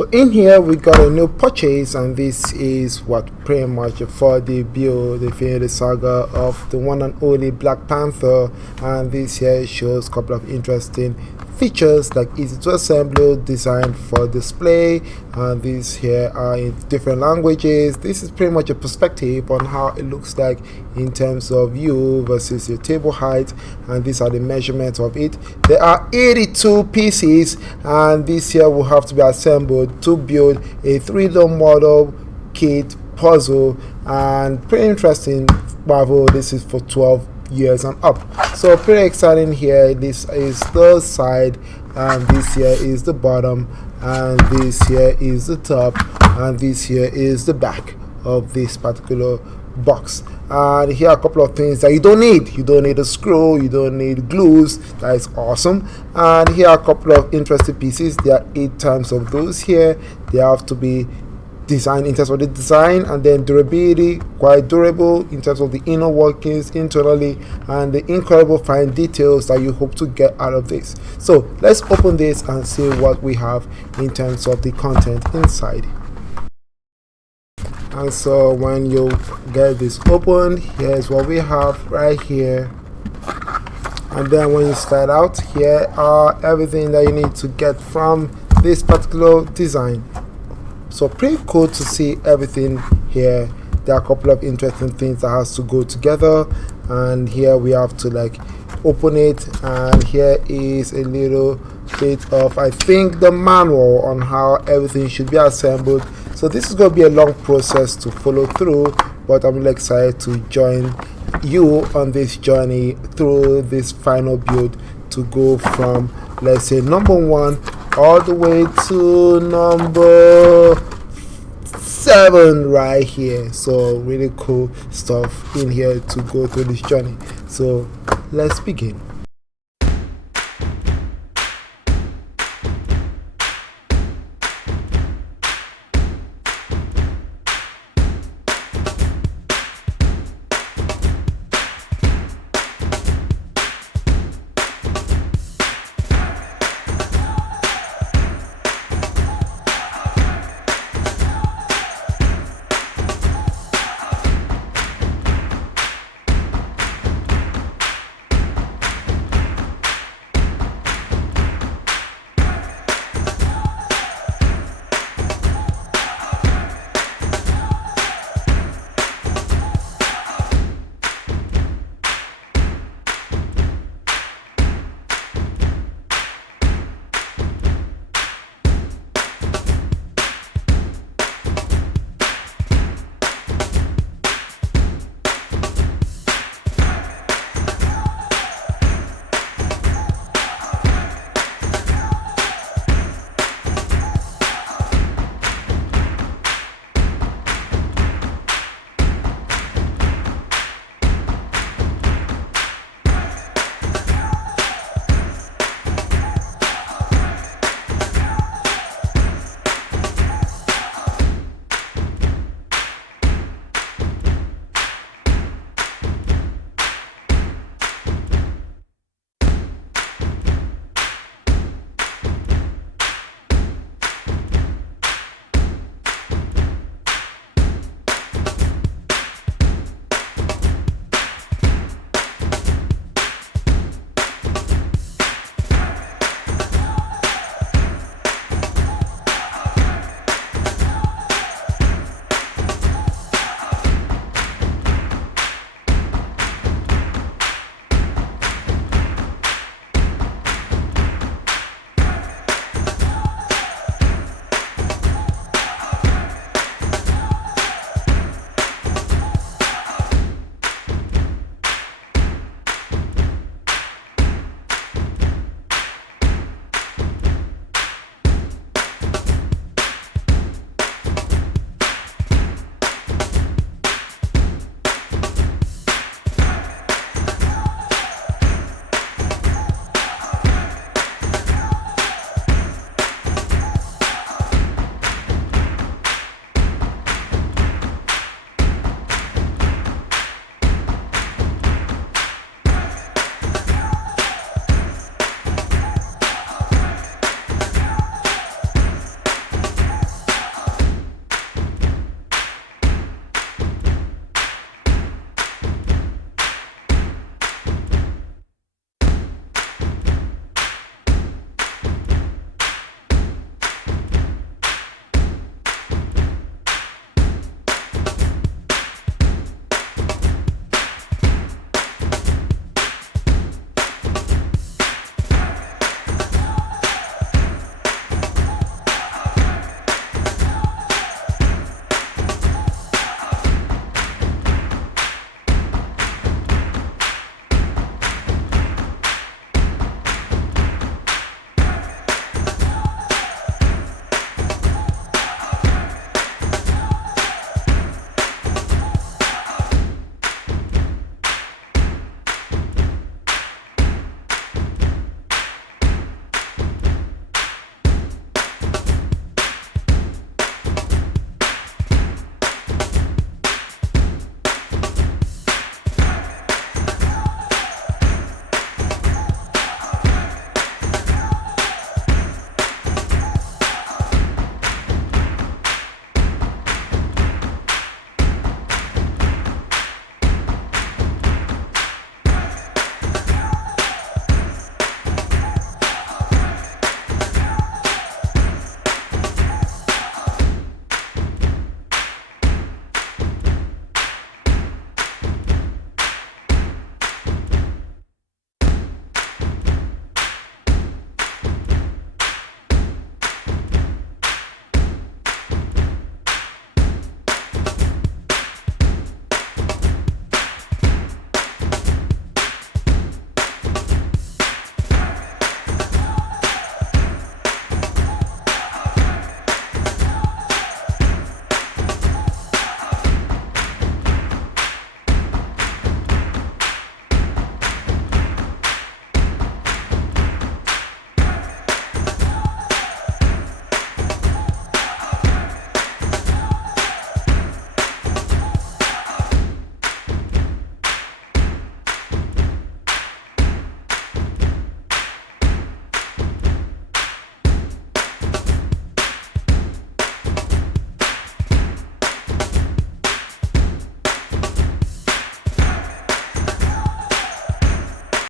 So in here we got a new purchase, and this is what pretty much for the build, the saga of the one and only Black Panther. And this here shows a couple of interesting features like easy to assemble, designed for display, and these here are in different languages. This is pretty much a perspective on how it looks like in terms of you versus your table height, and these are the measurements of it. There are 82 pieces, and this here will have to be assembled to build a 3D model kit puzzle. And pretty interesting. Marvel, this is for 12 years and up, so pretty exciting here. This is the side, and this here is the bottom, and this here is the top, and this here is the back of this particular box. And here are a couple of things that you don't need a screw, you don't need glues. That is awesome. And here are a couple of interesting pieces. There are 8 times of those here. They have to be design in terms of the design, and then durability, quite durable in terms of the inner workings internally, and the incredible fine details that you hope to get out of this. So let's open this and see what we have in terms of the content inside. And so when you get this opened, here's what we have right here. And then when you start out, here are everything that you need to get from this particular design. So pretty cool to see everything here. There are a couple of interesting things that has to go together, and here we have to like open it, and here is a little bit of, I think, the manual on how everything should be assembled. So this is going to be a long process to follow through, but I'm really excited to join you on this journey through this final build to go from, let's say, number 1 all the way to number 7 right here. So really cool stuff in here to go through this journey. So let's begin.